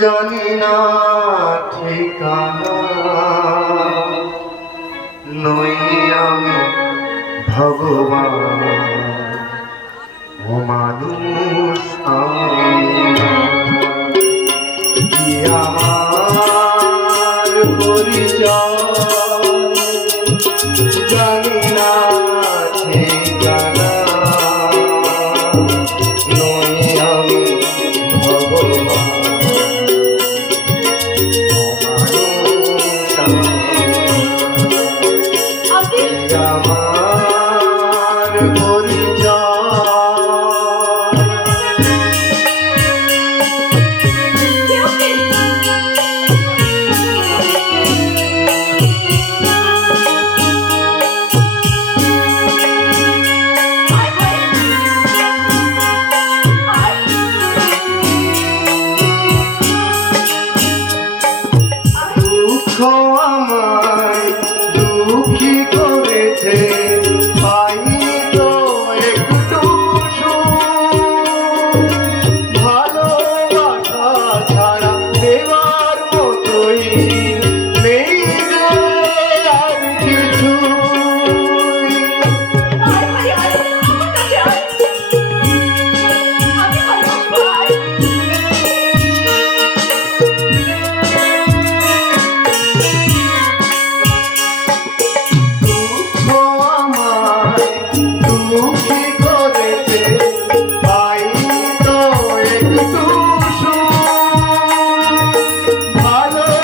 জানি না ঠিকানা। নই আমি ভগবান। ও মানুষ আমার পরিচয়? আমায় দুঃখী করেছে পাই তো একটু ভালোবাসা ছাড়া দেওয়ার মতোই